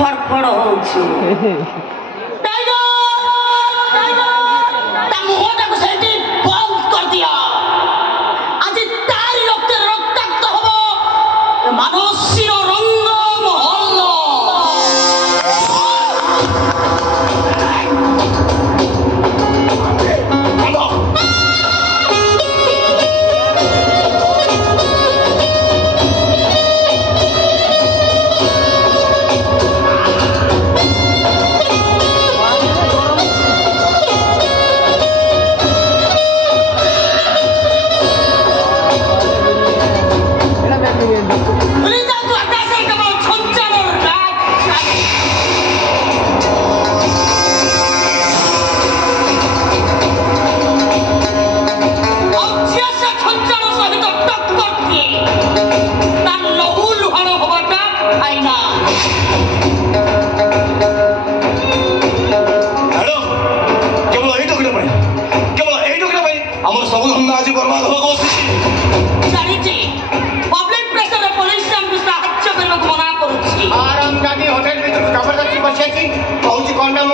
फड़फड़ होउछु tiger tiger ता मुहटा को सेठी बंद कर दिया आज तारी रक्त रक्ताक्त हबो मानसीर रंग महल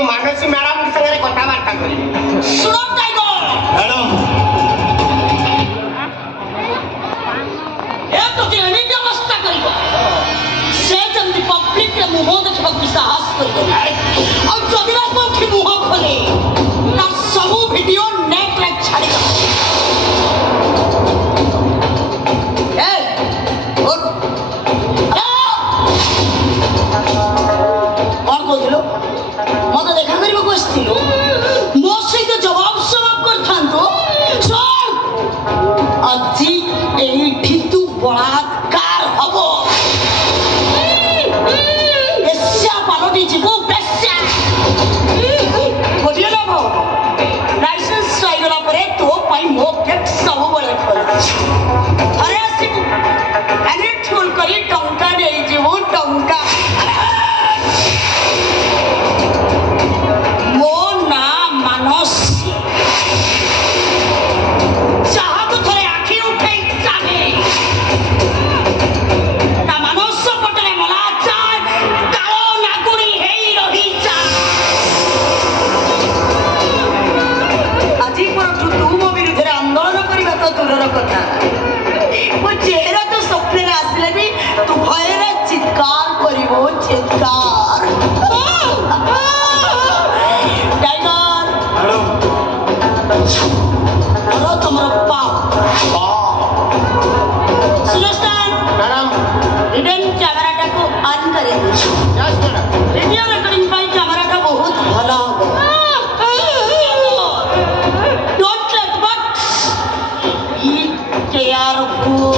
मानसी मैडम संगे कथबार्ता करी सुनो टाइगर मैडम ए तो एनी व्यवस्था करिबो से जल्दी पब्लिक के मुंह देखबा की साहस करिबो और जदिरा पक्षी मुंह खोले ता सब वीडियो नेट रे छाड़ी ए और कौन बोललो मत देखा करिबो बसतिलो मो सहित जवाब सवाब करथांतो सुन अजी एठी तू बलात्कार हबो बेस्या पालोटी जीवो बेस्या बुझियो ना भो लाइसेंस साइगला परे तो पाई मो टैक्स सब बळे खोल अरे सिबु एने ठुल करी टंका दे जीवो टंका चेहरा तो सपने आसले भी तू भयरे चित्कार करिवो चित्कार टाइगर हेलो हेलो तुम्हारा पाप सुनोस्तान मैडम हिडन कैमराटा को ऑन करी दो यस मैडम वीडियो रिकॉर्डिंग पाई कैमराटा बहुत भला हो don't let but E care को